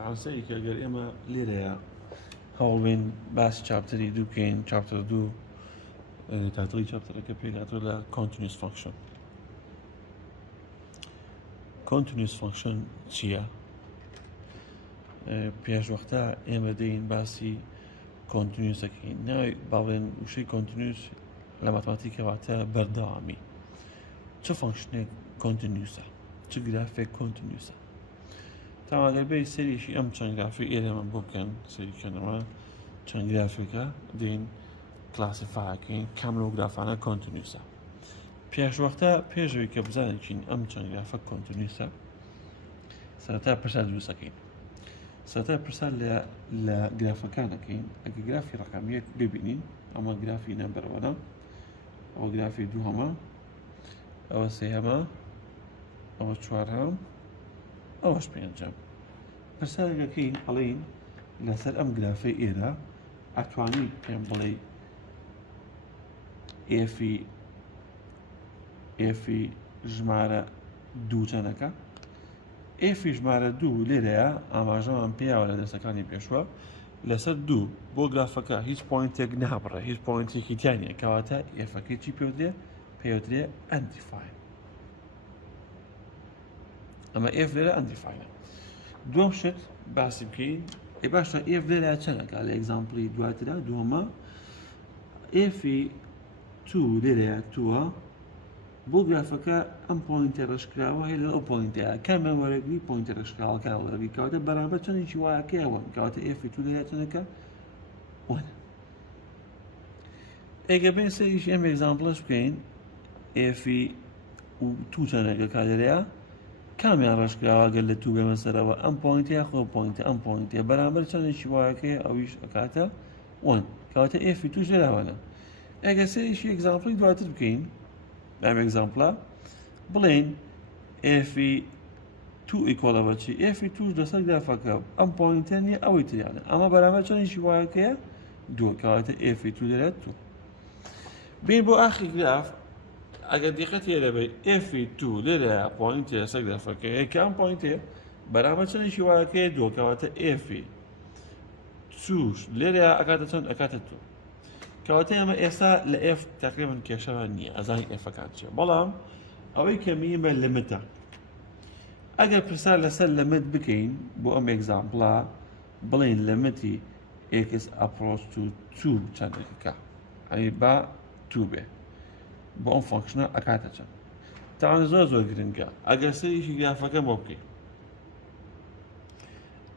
تعال که اگر ئێمە لێرەیە هەوڵبین باسی چاپتەری دوو بکەین چاپتەر دوو تاتڵی چاپتەرەکە پێکاتەوە لە continuous function. continuous function چییە؟ پێشوەختە ئێمە دەین باسی کۆنتینیوسەکەین ناوی باڵێن وشەی کۆنتینیوس لە ماتماتیکە واتە بەردەوامی. چه فانکشنێک کۆنتینیوسە؟ چ گرافێک کۆنتینیوسە؟ تاوانگەر بێ سەریشی ئەم چەند گرافێک ئێرەمە بۆ بکەن سەریکەنەوە چەند گرافێکە دێن کلاسیفایەکەین کام لەو گرافانە کۆنتینیوسە. پێشوەختە پێشەوەی کە بزانێکین ئەم چەند گرافە کۆنتینیوسە سەرەتا پرسە دروستەکەین. سەرەتا پرسە لە گرافەکانەکەین ئەگە گرافی ڕقامیەک ببینین ئەمە گرافی نەمبەرەوەنە ئەوە گرافی دووهەمە ئەوە سێهەمە ئەوە چوارهەم ئەوەش پێنجەم. پرسەکەین ئەڵێین لەسەر ئەم گرافەی ئێرە ئەتوانی پێم بڵێ ئێفی ژمارە دوو چەندەکە؟ ئێفی ژمارە دوو لێرەیە ئاماژەمان پێیاوە لە دەستەکانی پێشوە لەسەر دوو بۆ گرافەکە هیچ پۆینتێک نابڕێ هیچ پۆینتێکی تیانە کەواتە ئێفەکەی چی پێوترێ ئەنتیفاین. ئەمە ئێف لێرە ئەنتیفاینە. دووەم شت باسی بکەین باشە ئێف لێرە چەندەکە لە ئێگزامپڵی دواترە دووەمە ئێفی تو لێرەیە تووە بۆ گرافەکە ئەم پۆینتە ڕشکراوە هەیە لە ئەو پۆینتەیە کامە وەرەگری پۆینتە ڕشکراوەکە وەرەگری کەواتە بەرامبەر چەندێکی وایەکەیەوە کەواتە ئێفی تو لێرە چەندەکە وانە. ئێگە بێن سەریشی ئەم ئێگزامپڵەش بکەین ئێفی تو چەندەکە کالێرەیە کامیان ڕشکراوە گەل لە تو بێمە سەرەوە ئەم پۆینتەیە خۆ پۆینتە ئەم پۆینتەیە بەرامبەر چەندێکی وایەکەیە ئەویش ئەکاتە وان کەواتە ئێفی توش لێراوانە. ئەگە سەریشی ئێگزامپڵی دواتر بکەین ئەم ئێگزامپڵە بڵێن ئێفی تو ئیکۆڵەوە چی ئێفی توش لەسەر گرافەکە ئەم پۆینتە نیە ئەوەی تریانە ئەمە بەرامبەر چەندێکی وایەکەیە دووە کەواتە ئێفی تو لێرە تو. بین بۆ ئاخری گراف ئەگەر دیقەت لێرە بێ ئێفی تو لێرە پۆینتێ لەسەر گرافەکە یەکە ئەم پۆینتێ بەرامبەر چەندێکی وایەکەیە دووە کەواتە ئێفی توش لێرە ئەکاتە چەند ئەکاتە تو. کەواتە ئەمە ئێستا لە ئێف تقریباً کێشەوە نییە ئەزانین ئێفەکان چیە بەڵام ئەوەی کە میمە لمتە. ئەگەر پرسا لەسەر لمت بکەین بۆ ئەم ئێگزامپڵە بڵێن لمتی x approach to 2 چەندێکەکە ئەی با 2 بێ بۆ ئەم فۆنکشنە ئەکاتە چەند. تاوان زۆر گرنگە ئەگەر سەریشی گرافەکە بۆ بکەین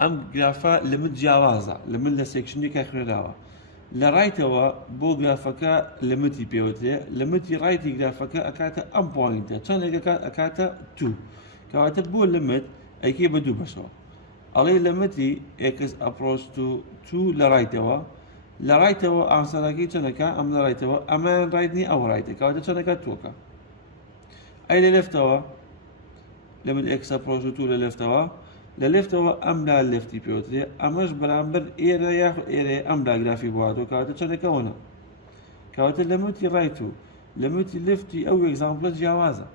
ئەم گرافە لمت جیاوازە لمت لە سێکشنێکە خوێراوە لە ڕایتەوە بۆ گرافەکە لمتی پێوترێ لمتی ڕایتی گرافەکە ئەکاتە ئەم پۆینتە چەندێکەکە ئەکاتە 2 کەواتە بۆ لمت ئەیکێ بە دوو بەشەوە ئەڵێ لمتی x approach to 2 لە ڕایتەوە ئاسەرەکەی چەندەکە ئەم لە ڕایتەوە ئەمان ڕایتنی ئەو ڕایتە کەواتە چەندەکە تووەکە ئەی لە لەفتەوە لمت x approach to 2 لە لەفتەوە ئەم لا لەفتی پێوترێ ئەمەش بەرامبەر ئێرە یاخود ئێرە ئەم لا گرافی بواتەوە کەواتە چەندەکەوەنە کەواتە لەمەتی ڕایت و لەمەتی لەفتی ئەو ئێگزامپڵە جیاوازە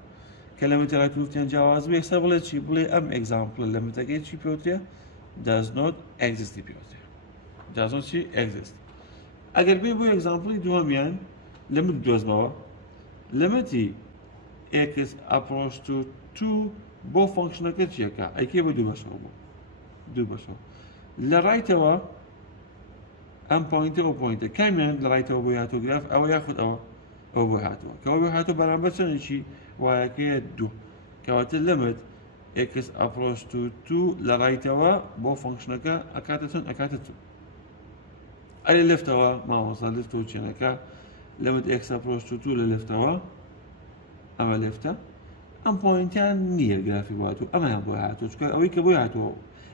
کە لەمەتی ڕایت و لەفتیان جیاواز بێ ئێستا بڵێ چی بڵێ ئەم ئێگزامپڵە لەمەتەکەی چی پێوترێ does not exist پێوترێ does not چی exist. ئەگەر بێ بۆ ئێگزامپڵی دووەمیان لەمت دۆزمەوە لەمەتی x approach to 2 بۆ فۆنکشنەکە چیەکە ئەیکێ بە دوو بەشەوە لە ڕایتەوە ئەم پۆینتە ئەو پۆینتە کامیان لە ڕایتەوە بۆ هاتووە گراف ئەوە یاخود ئەوە بۆ هاتووە کەەوە بۆ هاتووە بەرامبەر چەندێکی وایەکەیە دوو کەواتە لەمت x approach to 2 لە ڕایتەوە بۆ فۆنکشنەکە ئەکاتە چەند ئەکاتە تو. ئەی لەفتەوە ماوەسا لەفتەوە چێنەکە لەمت x approach to 2 لە لەفتەوە ئەمە لەفتە ئەم پۆینتیان نییە گرافی واتوو ئەمەیان بۆ هاتووە چکە ئەوەی کە بۆی هاتووە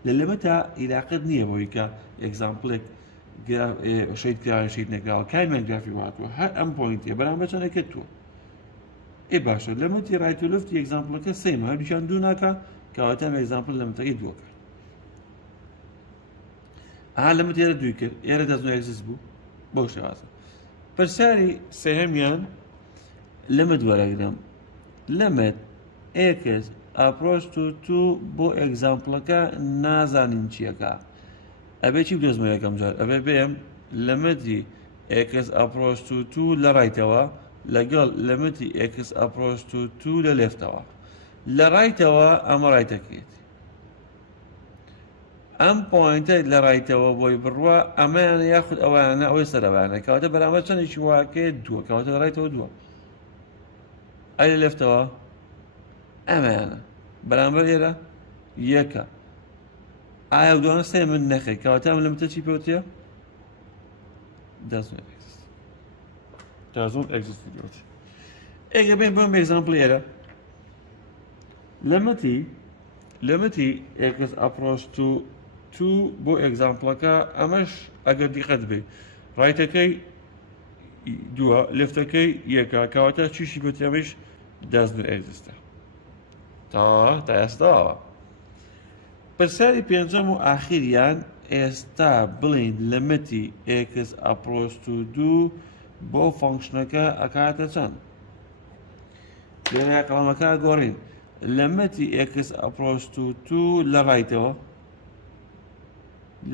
لە لەمەتە عیلاقەت نییە بۆی کە ئێگزامپڵێک شەید کراوە شەید نەکراوە کامیان گرافی واتووە هەر ئەم پۆینتیە بەرامبەر چەندەکە تووە. ئێ باشە لەمەتی ڕایت و لەفتی ئێگزامپڵەکە سێمە هەردووشیان دوو ناکە کەواتە ئەم ئێگزامپڵ لەمەتەکەی دووەکە. لەمەت ئێرە دووی کرد ئێرە دەست ئێگزیست بوو بۆ شێوازە. پرسیاری سێهەمیان لەمەت وەرەگرم لەمەت x approach to بۆ ئێگزامپڵەکە نازانین چیەکە ئەبێ چی بدۆزمە یەکەم جار ئەبێ بێم لەمەتی x approach to لە ڕایتەوە لەگەڵ لەمەتی x approach to لە لێفتەوە لە ڕایتەوە ئەمە ڕایتەکەیت ئەم پۆینتە لە ڕایتەوە بۆی بڕوە ئەمەیانە یاخود ئەویانە ئەوەی سەرەوەیانە کەواتە بەرامبەر چەندێکی واکەیە دووە کەواتە لە ڕایتەوە دووە ئەی لە لێفتەوە ئەمەیانە بەرامبەر ئێرە یەکە ئایا دوانە سێ من نەخێت کەواتە ئەم لەمتە چی پێوتێ doesn't exist ئێگە بێن بۆم ئێگزامپڵ ئێرە لەمەتی x approach to بۆ ئێگزامپڵەکە ئەمەش ئەگەر دیقەت بێ ڕایتەکەی دووە لێفتەکەی یەکە کەواتە چیشی بێت ئەمەش doesn't exist تا ئێستاوە پرسیاری پێنجەم و ئاخریان ئێستا بڵین لەمەتی x approach to بۆ فۆنکشنەکە ئەکاتە چەند لێرە قەڵەمەکە گۆڕین لەمەتی x approach to لە ڕایتەوە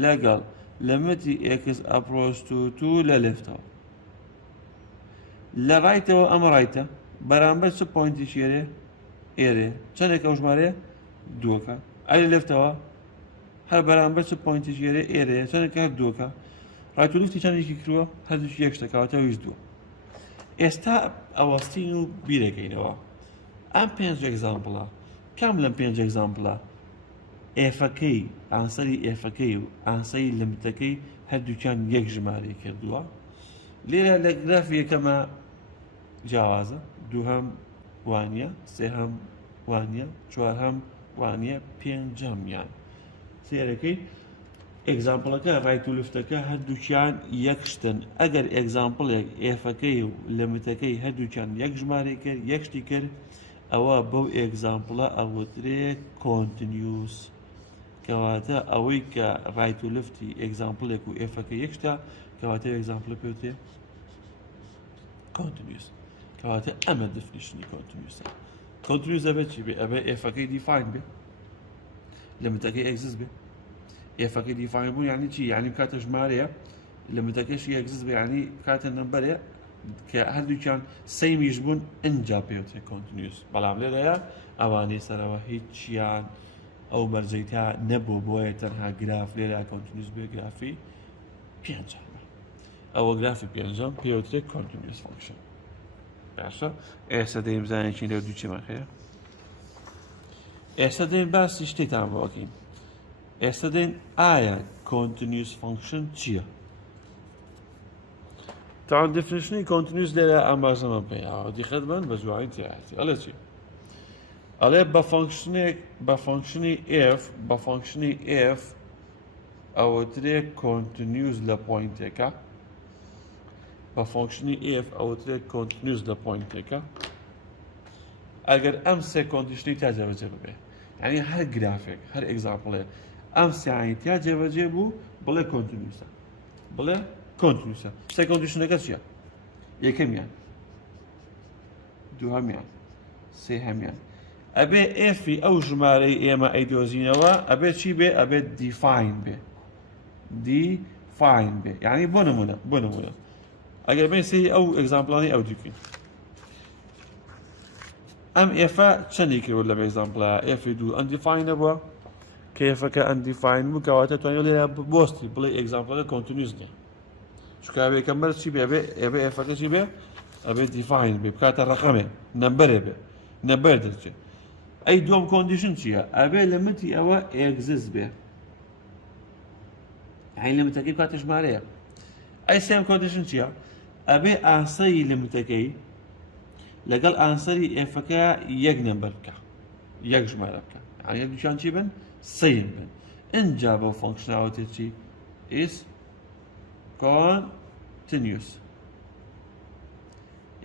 لەگەڵ لەمەتی x approach to لە لێفتەوە لە ڕایتەوە ئەمە ڕایتە بەرامبەر چ پۆینتی شێرێ ئێرێ چەندێک ئەو ژمارەیە دووەکە ئەی لە لێفتەوە هەر بەرامبەر چ پۆینتی شێرێ ئێرێ چەندێک هەر دووەکە ڕایت و لێفتی چەندێکی کردووە هەردووشی یەک شتەکەواتە ویش دووە ئێستا ئەوەستین و بیرەکەینەوە ئەم پێنج ئێگزامپڵە کام لەم پێنج ئێگزامپڵە ئێفەکەی ئانسەری ئێفەکەی و ئانسەری لەمتەکەی هەردووکیان یەک ژمارەی کردووە لێرە لە گرافی یەکەمە جیاوازە دووهەم وانە سێهەم وانە چوارهەم وانە پێنجەمیان سێرەکەی ئێگزامپڵەکە ڕایت و لفتەکە هەردووکیان یەک شتن ئەگەر ئێگزامپڵێک ئێفەکەی و لەمتەکەی هەردووکیان یەک ژمارەی کرد یەک شتی کرد ئەوە بەو ئێگزامپڵە ئەوترێ کۆنتینیوس کەواتە ئەوەی کە ڕایت و لفتی ئێگزامپڵێک و ئێفەکە یەک شتە کەواتە ئێگزامپڵە پێوتێ کۆنتینیوس کەواتە ئەمە دفنیشنی کۆنتینیوسە کۆنتینیوس دەبێت چی بێ ئەبێ ئێفەکەی دیفاین بێ لەمتەکەی ئەگزیست بێ ئێفەکەی دیفاین بوو یعنی چی یعنی کاتە ژمارەیە لەمتەکەشی ئەگزیست بێ یعنی کاتە نمبەرێ کە هەردووکیان سەیمیش بوون ئەنجا پێوتێ کۆنتینیوس بەڵام لێرەیە ئەوانەی سەرەوە هیچیان ئەو مەرجەیتا نەبوو بۆیە تەنها گراف لێرە کۆنتینیوس بێ گرافی پێنجەمە ئەوە گرافی پێنجەم پێوترێت کۆنتینیوس فۆنکشن باشە ئێستا دەیم زانێکی لەو دوو چێمان هەیە ئێستا دەیم باسی شتێکتان بۆکەین ئێستا دەین ئایا کۆنتینیوس فۆنکشن چییە تا دفنیشنی کۆنتینیوس لێرە ئاماژەمە پێیاوە دیقەت بن بە جوانی تیاتی ئەڵێ چی ئەڵێ بە فۆنکشنی f ئەوەترێ کۆنتینیوس لە پۆینتێکە بە فۆنکشنی f ئەوەترێ کۆنتینیوس لە پۆینتێکە ئەگەر ئەم سێ کۆندیشنی تا جێبەجێ ببێ یعنی هەر گرافێک هەر ئێگزامپڵێ ئەم سیانی تا جێبەجێ بوو بڵێ کۆنتینیوسە بڵێ کۆنتینیوسە سێ کۆندیشنەکە چییە یەکەمیان دووهەمیان سێهەمیان ئەبێ ئێفی ئەو ژمارەی ئێمە ئەیدۆزینەوە ئەبێ چی بێ ئەبێ دیفاین بێ دیفاین بێ یعنی بۆ نمونە ئەگەر بێ سێ ئەو ئێگزامپڵانی ئەو دیکەین ئەم ئێفە چەندی کردوە لەم ئێگزامپڵە ئێفی دوو ئەندیفاینە بووە کە ئێفەکە ئەندیفاین بوو کەواتە توانێت لێرە بۆستی بڵێ ئێگزامپڵەکە کۆنتینیوس نیە چونکە ئەبێ چی بێ ئەبێ ئێفەکە چی بێ ئەبێ دیفاین بێ بکاتە ڕەقەمێ نەمبەرێ بێ نەمبەر دەچێت ئەی دووەم کۆندیشن چییە ئەبێ لەمەتی ئەوە ئێگزیست بێ ئەی لەمتەکەی بکاتە ژمارەیە ئەی سێم کۆندیشن چییە ئەبێ ئاسەری لەمتەکەی لەگەڵ ئانسەری ئێفەکە یەک نەمبەر بکە یەک ژمارە بکە یعنی دووشیان چی بن سەین بن ئینجا بۆ فۆنکشناوەتێ چی is continuous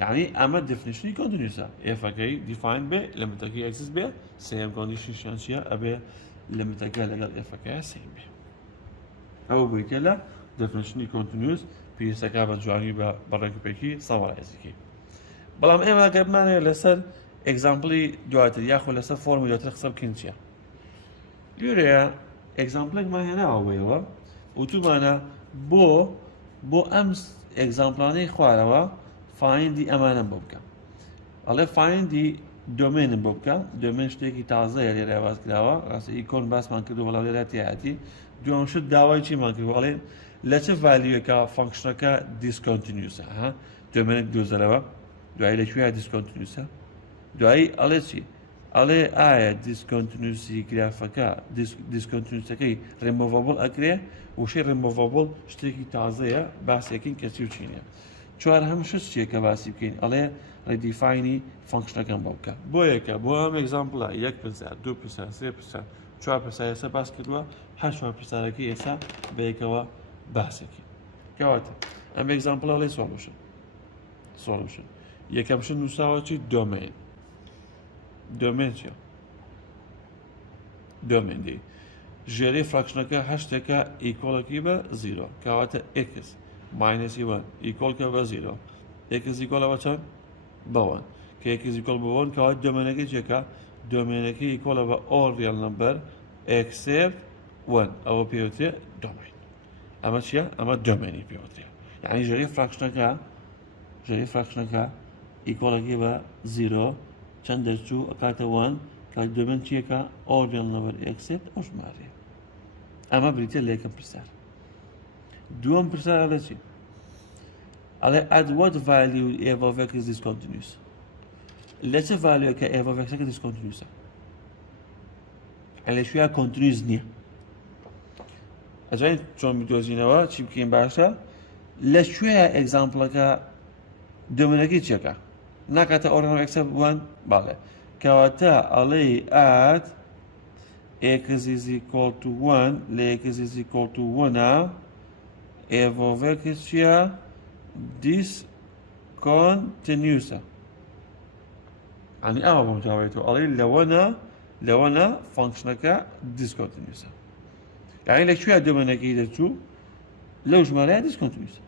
یعنی ئەمە دفنیشنی کۆنتینیوسە ئێفەکەی دیفاین بێ لەمتەکەی ئەگزیست بێ سێم کۆندیشنیان چییە ئەبێ لەمتەکە لەگەڵ ئێفەکەیە سەین بێ ئەو بوویتە لە دفنیشنی کۆنتینیوس پێویستەکە بە جوانی بە ڕێگوپێکی سەمەڕایزیکی بەڵام ئێمە گەبمانەیە لەسەر example دواتر ياخذ لسه فورم دواتر خسر كنشيا لوريا example ما هنا أويوا وتو معنا بو أمس example خواروا find the أمانة بوبكا الله find the domain بوبكا domain شتى تازه اللي رواز كلاوا راس يكون بس ما كده ولا ولا تياتي دوم شو داوي شيء ما كده ولا لا value كا function كا discontinuous ها domain دوزروا دوای لشویه discontinuous دوای آله چی آله discontinuous گرافیکا discontinuous کی removable اکریه وشی removable شتی تازه بس یکین کسی وچینه چهار همش چیه که باسی کن آله redefine function کم باوکا بو هم example 1% 2% 3% 4% ایسا باس کدوا 8% کی ایسا به یکوا باس کی کواته هم example آله solution یکمشون نوساوا چی domain چیه domain دی جری fraction که 8 که equal کی به 0 کواته x minus 1 equal که به 0 x equal به چند به 1 که x equal به 1 کواته domain کی چیه که domain کی equal به all real number except 1 او پیوتی domain اما چیه اما domain پیوتی یعنی جری fraction که equal کی به 0 چند درچو اکات 1 که دومین چیه که all real number except او شماره اما بریتی لیکن پرسر دوم پرسر علی چی؟ علی at what value f of x is discontinuous let's value که f of x که discontinuous علی شویا continuous نیه اجازه چون میدوزینه چی بکیم باشه لشویا example که دومینه کی چیه که نکات all real number except 1 بله کواتا علی at x is equal to 1 x is equal to 1 f of x چیه discontinuous يعني أما بمجاوبته عليه لو أنا فانكشنك discontinuous يعني لك شوية دومنا كده شو لو جمالها discontinuous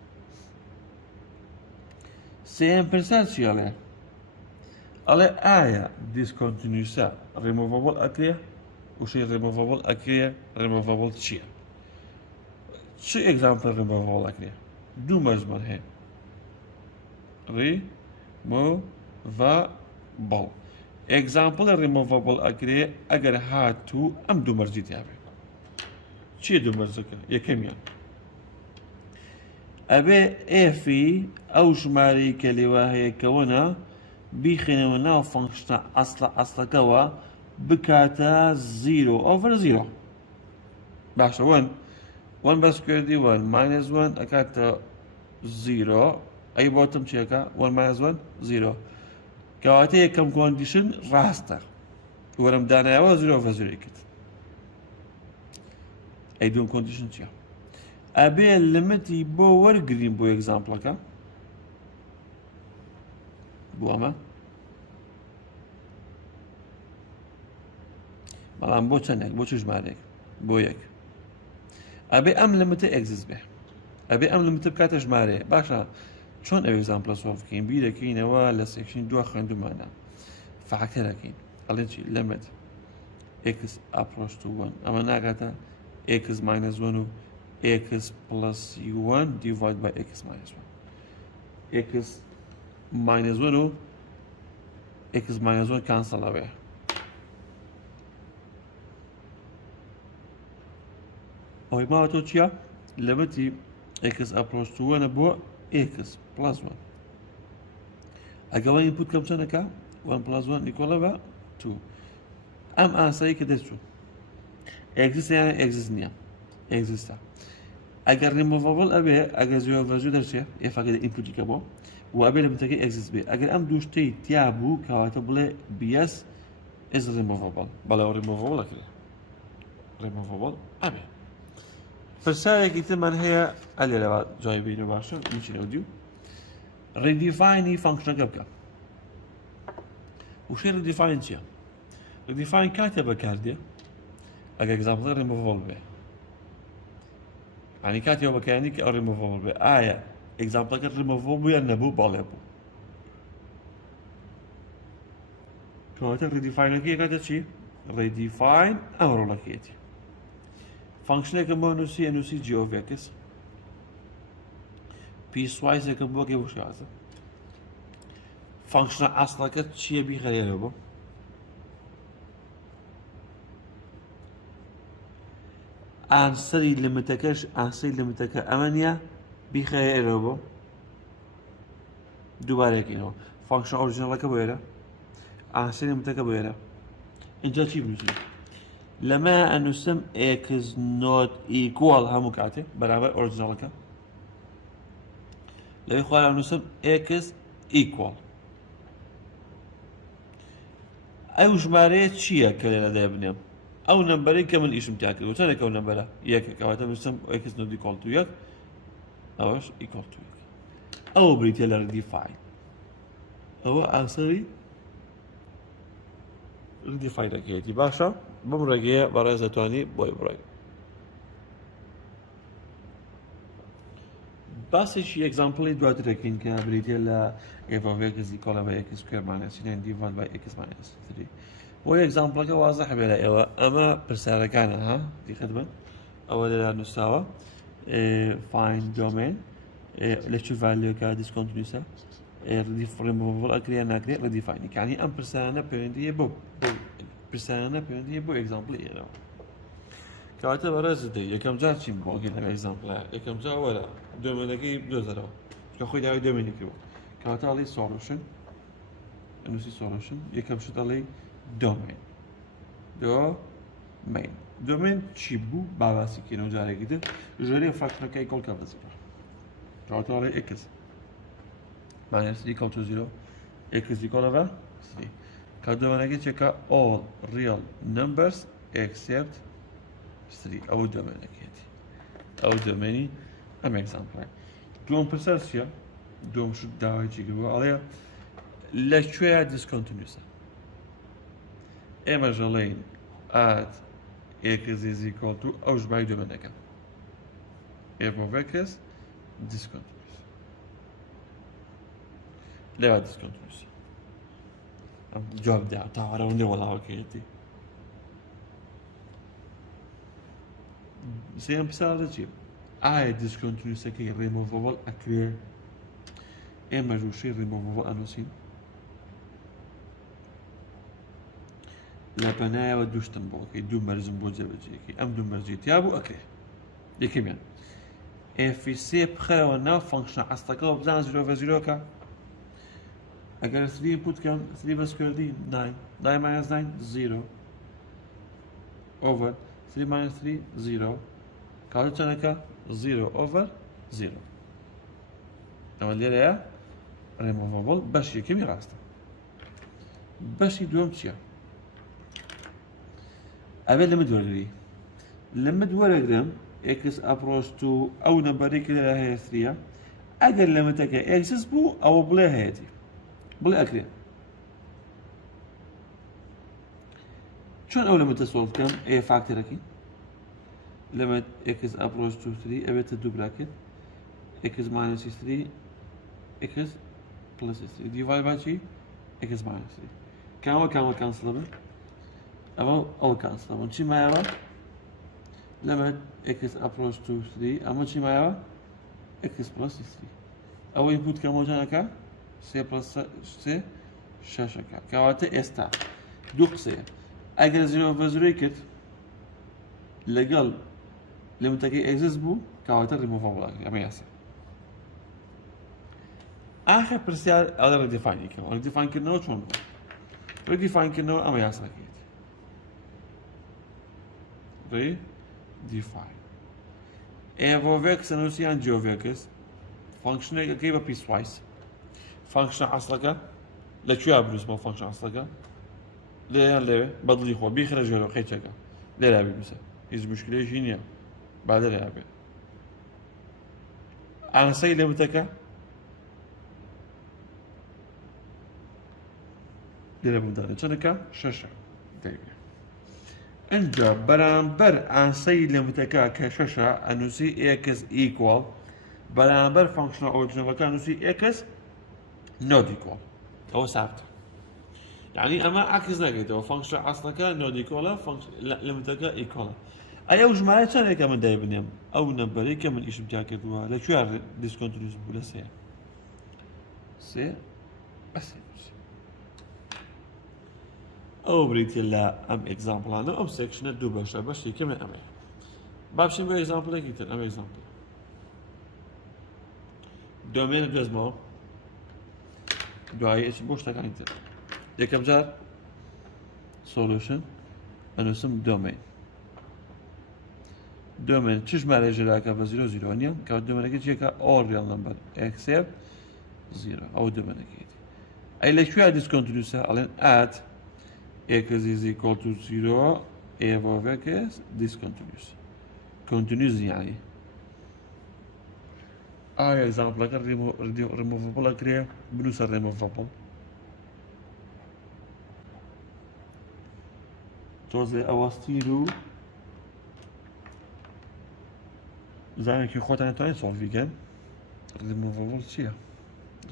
سيمبرسال شيء عليه آية discontinuous removable أكلية وشيء removable أكلية removable شيء شو example removable أكلية دو مجمل هي removable example removable أكلية أجر هاتو أم دو مرجي تابع شيء دو مرجي يكميان أبي إفي أو شماري كلمة هي كونا بيخنونا فانكشن أصلا كوا بكاتا 0 over 0 باشا 1 بس كردي 1 minus 1 أكاتا 0 أي بوتم شيكا 1 minus 1 0 كواتي كم كونديشن راستا ورم دانا يوا 0 over 0 كت أي دون كونديشن شيا أبي الليمتي بو ورقرين بو إكزامبل كا بو أما بلان بو چنك بو چجمارك بو يك أبي أم ليمتي إكزيز به أبي أم ليمتي بكاتا جماري باشا شون أبي إكزامبل صوف كين بيدا كين وا لسكشن دو خندو معنا فعكتها كين قالين شي limit x approach to 1 أما ناقاتا x minus 1 x plus 1 divided by x minus 1 x minus 1 x minus 1 cancel away أو ما توتشيا لمتي x approach to 1 بو x plus 1 أجاوين input كم سنة كا 1 plus 1 equal to 2 أم أنسى كده شو exist يعني exist نيا exist اگر removable أبي اگر زيرو فازو درسه يفعل input كبو وأبي لما تجي exist بي اگر أم دوشتي تيابو كاتبله بيس is removable بلا removable كده removable أبي فرسالة كده من هي اللي لبعض جايبينه باشا نشيل أوديو redefine function كبكا وشي redefine شيء redefine كاتبه كارديا اگر example removable به يعني كاتيو بكانيك او ريموفابل بي آية example كات ريموفابل بي نبو بالي بو كواتر ريديفاين كاتا شي ريديفاين امر لكيتي فانكشن كم نوسي جي اوف اكس بيس وايز كم كيف وش هذا فانكشن اصلا كت شي بيغير له انسري لمتك امانيا بيغير له دوباره كينو فانكشن اوريجينال كبيره انسري لمتك كبيره انت شي بنسي لما أن نسم x not equal هم كاتي برابر original كا لا يخال أن نسم x equal أو جمارة شيء كلا لا يبني أو نمبرين كمن إيش متأكد وثاني كون نمبره يك كواتا نسم x not equal to يك أوش equal to يك أو بريتيلر define أو أنصري redefine كيتي باشا بمرقية برازة تواني بوي براي بس شي example دوات ركين كبريتيل f of x equal by x square minus 9 divided by x minus 3 هو example واضح بلا إيوه أما برسالة كان ها دي خدمة أولا نساوى find domain ليش value كا discontinuous removable أكري أنا أكري redefine يعني أم برسالة بيندي بو برسالة بيندي بو example إيوه كاتب برازة دي يكم جات شيء بو أكيد example يكم جا ولا domain كي بدوزره كأخوي داوي domain كيو كاتب عليه solution إنه سي solution يكم شو عليه domain چی بو باواسی که نوجاره گیده جوری فاکتور که ایکول کرده زیرا کاتو على x minus equal to 0 x equal over 3 کادو منگه چکا all real numbers except 3 او domain کیتی او domaini ام example دوم پرسرسیا دوم شد داوی چی گبو علیا لشویا discontinuous اما جالين at x is equal to اوش باي دومنكا f of x discontinuous لا discontinuous جواب ده تعرفوني ولا اوكيتي سيم بسالة جيب discontinuous كي removable اكوير اما جوشي removable انوسين لا بنايا ودوش تنبوكي دو مرزم بو جبجيكي ام دو مرزيت يابو اوكي يكي ميان اف سي بخير وانا فانكشن عستقل بزان 0 0 كا اگر 3 input كان 3 بس كردي 9 9 minus 9 0 over 3 minus 3 0 كارو تنكا 0 over 0 اما اللي رأيه removable باش يكي ميراستا باش يدوم تشيا أبدا لما دورقرم x approach to أو نمبري كده هي 3 أقل لما تكا x بو أو بلا هاتي بلا أكري شون أول لما تسولف كم a factor أكيد لما x approach to 3 أبدا تدو براكت x minus 3 x plus 3 divide by 3 x minus 3 كام cancel أو cancel أما شي ما يرى لما x approach to 3 أما شي ما يرى x plus 3 أو input كم وجهنا c plus c شاشة كواته استا دوقسية أجر 0 over 0 كت لقل لما تكي exist بو كواته removable أما ياسر آخر برسال هذا redefine كمان redefine كنو شون redefine كنو أما ياسر كيت redefine f of x نوسيان g of x function كيف piecewise function أصلك لا شو يابلو اسمه function أصلك لا بدل يخو بيخرج له خيتك لا بيمسه إذا مشكلة جينيا بعد لا بي أنا سيد لمتك لا بمدار تنكا شاشة دايما انجا برانبر عن سيد لمتكا كشاشة انو سي اكس ايكوال برانبر فانكشنال اوريجينال كان انو سي اكس نوت ايكوال او ثابت يعني اما عكس نكته فانكشن اصلك نود ايكولا فانكشن ليميتك ايكولا اي او جماعه ثانيه كمان دايبنيم او نمبر كمان ايش بتاكد لا شو يعرف ديسكونتينيوس ولا سي بس او بريت لا ام اكزامبل انا ام سكشن دو باش كمان ام بابشين بو اكزامبل كيتر ام اكزامبل دومين بلازما دعاية ايش بوش تاك انت يكم جار solution انا اسم domain چش معنی جراكا ف 0 0 انيا كا domain كي جيكا all real number except 0 او domain كي اي لا شو discontinuous على at x is equal to 0 a of x discontinuous continuous يعني example لك removable كريا بنوس removable توزي اوستيرو زعما كي خوت انا تاين سولفي كان removable شيا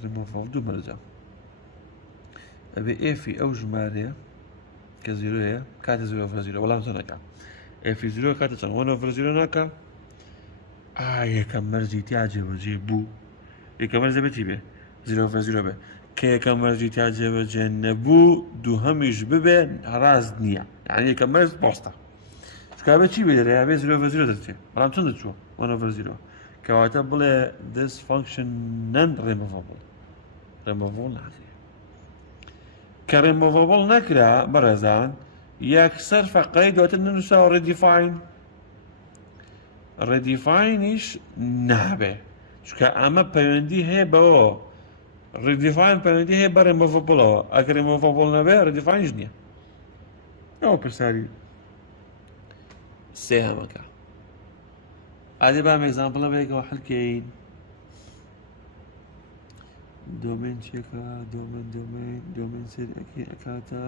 removable دو مرجع ابي في او جمارية كزيرو هي كات زيرو اوفر زيرو ولا مثلا كان في زيرو كات 1 اوفر زيرو ناكا كم مرجي تعجب جيبو كم مرجي بتيبه زيرو اوفر زيرو به كم مرجي تعجب جنبو دو همش ببه راس دنيا يعني كم مرجي بوسطة شكابه چی بداره یا به 0 over 0 داره برام چند چو 1 over 0 كواتا بلا this function non removable نحكي كremovable نكرا برزان يكسر فقيد وتنسى redefine نهبه شكا اما پەیوەندی هەیە بەوە redefine پەیوەندی هەیە بە removable ئەگەر removable نەبێ redefine نییە ئەوە پرسیاری سێهەمەکە ئادێ بام ئێگزامپڵە بەیەکەوە حەلکەین دومین چێکە دومین سێر ئەکاتە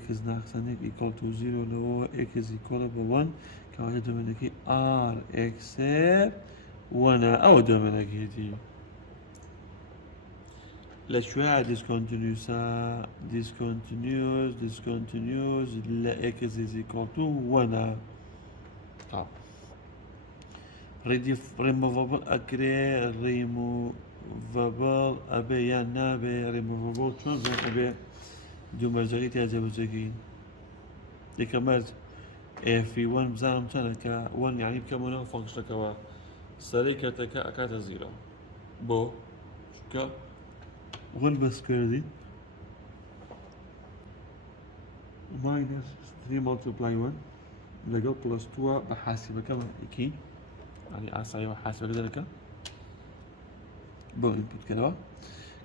x ناقسانێک equal to 0 لەوە x equal بە 1 کەواتە دومینەکەی r x وەنا ئەوە دومینەکەیەتی لە کوێ discontinuous لە x is equal to وەنا removable ئەکرێ removable ئەبێ یان نابێ removable چۆن ئەبێ دوو مەرجەکەی تا جێبەجێکەین یەکەم مەرج f1 بزانم چەندەکە 1 یعنی بکەمەوە فانکشنەکەوە سەرەی کەرتەکە ئەکاتە 0 بۆ چونکە 1 بە سکوێردی minus 3 multiply 1 لەگەڵ plus 2 بە حاسیبەکەمە یەکی يعني ئاساییەوە حاسیبەکە دەرەکە بۆ ئینپوتکەرەوە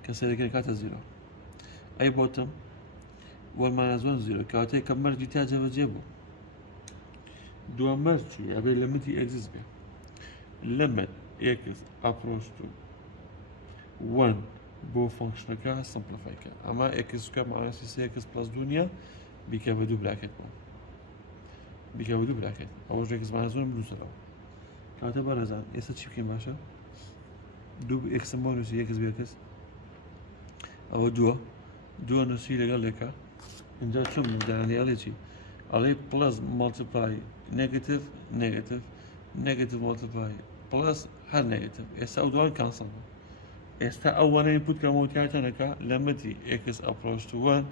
کە سەرەکەی کاتە 0 ئەی بۆتم 1 minus 1 0 کەواتە یەکەم مەرجی تا جێبەجێ بوو دووەم مەرج چی ئەبێ لەمەتی x بێ limit x approach to 1 بۆ فانکشنەکە simplifyکە ئەمە x کە معناسی 3x plus 2 نییە بیکە بە دوو براکێتەوە ئەوەش x minus 1 بنووسەرەوە کەواتە بەڕێزان ئێستا چی بکەین باشە دوو x بۆ نووسی x بێکەس ئەوە دووە نووسی لەگەڵ لێکە اینجا چۆن دەیانێ ئەڵێ چی ئەڵێ plus multiply negative multiply plus هەر negative ئێستا ئەو دووان کانسڵ بوو ئێستا ئەو وانە ئینپوت کەمەوە تیاتەنەکە لەمەتی x approach to 1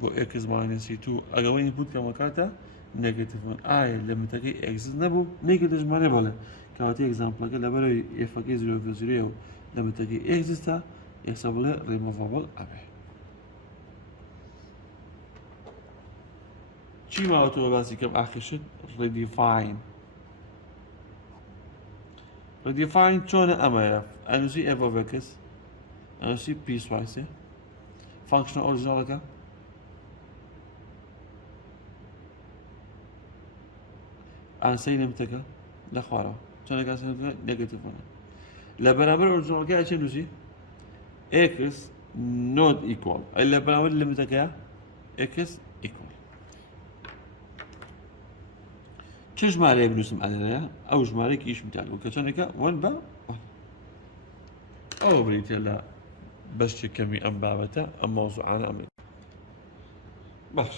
بۆ x minus 2 ئەگەوە ئینپوت کەمەکاتە negative 1 ئایا لەمەتەکەی exist نەبوو negative ژمارە بەڵێ کەواتە ئێگزامپڵەکە لەبەرەوەی f-ەکەی 0 over 0 و لەمەتەکەی existە ئێستا بڵێ removable ئەبێ چی ماوەتەوە باسی کەم ئاخیشت redefine چۆنە ئەمەیە ئەنووسی f of x ئەنووسی piecewise فانکشنە ئۆریجیناڵەکە ئانسەی لەمتەکە لە خوارەوە چۆنێک ئاسەکە negative 1 لە بەرامبەر ئۆریجیناڵەکە چی نووسی x not equal ئەی لە بەرامبەر لەمتەکە x equal چه ژمارەیە بنووسم ئەلێرەیە ئەو ژمارەیەکی ئیشم تاکە کە چۆنێکە 1 بە ئەوە بریتە لە بەشێک کەمی ئەم بابەتە ئەم مەوزوعانە ئەمێ باش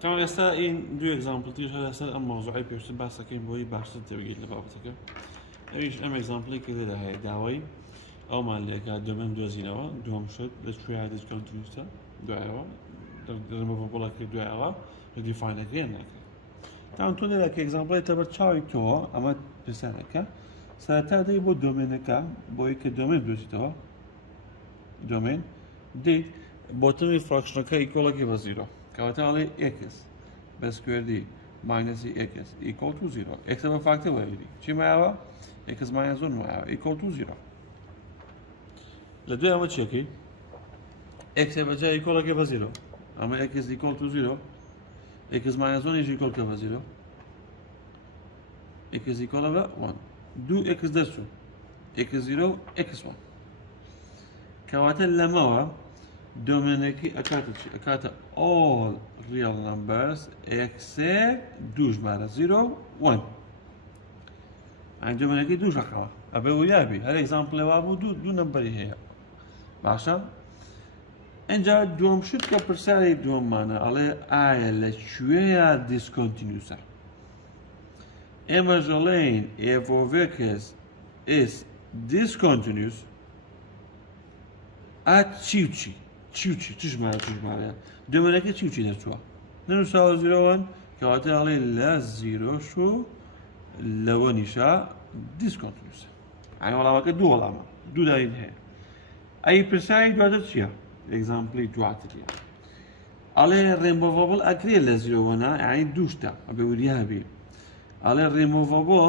طبعا ئێستا این دوو ئێگزامپڵ هەر لەسەر ئەم مۆزوعی پێشتر باسەکەین بۆی باشتر تێبگەیت لە بابەتەکە ئەویش ئەم ئێگزامپڵێکی لێدا هەیە داوای ئەومان لێکا دۆمێن دۆزینەوە دووەم شت لە کوێ دیسکۆنتینیوسە دوایەوە ڕێمۆڤەبڵەکە دوایەوە لە دیفاینەکەیان ناکات تاوان تۆ لێدا کە ئێگزامپڵێتە بەر چاوی تۆ ئەمە پرسیارەکە سەرەتا دەی بۆ دۆمێنەکە بۆی کە دۆمێن بدۆزیتەوە دۆمێن دەیت بۆتمی فراکشنەکە ئیکۆڵەکی بە زیرۆ کەواتە ئەڵێ x بە سکوێردی ماینەسی x equal to 0 x بە فاکتە وەریدی چی مایەوە x مایەس 1 مایەوە equal to 0 لە دوای ئەمە چیەکەی x بەجای ئیکۆڵەکە بە 0 ئەمە x equal to 0 x مایەس 1 ئیکۆڵکە بە 0 x equal بە 1 دوو x دەرچوو x0 x1 کەواتە لەمەوە دۆمێنێکی ئەکاتە چی ئەکاتە all real numbers x دوو ژمارە 0 1 ئەم دۆمێنەکەی دوو ڕقەوە ئەبێ وریابی هەر ئێگزامپڵێوا بوو دوو نەمبەری هەیە باشە ئەنجا دووەم شت کە پرسیارەی دووەممانە ئەڵێ ئایا لەکوێیە دیسکۆنتینیوسە ئێمەش دەڵێین if of x is discontinuous چی و چی چ ژمارەیە دۆمێنەکە چی و چی دەرچووە نەنووساوە 0 کەواتە ئەڵێ لە 0 و لەوە نیشە دیسکۆنتینیوسە ئەی وەڵامەکە دوو وەڵامە دوو دارین هەیە ئەی پرسیاری دواتر چییە ئێگزامپڵی دواتریە ئەڵێ ڕێمۆڤەبڵ ئەکرێت لە 0 یعنی دووشتە ئەبێ وریابی ئەڵێ ڕێمۆڤەبڵ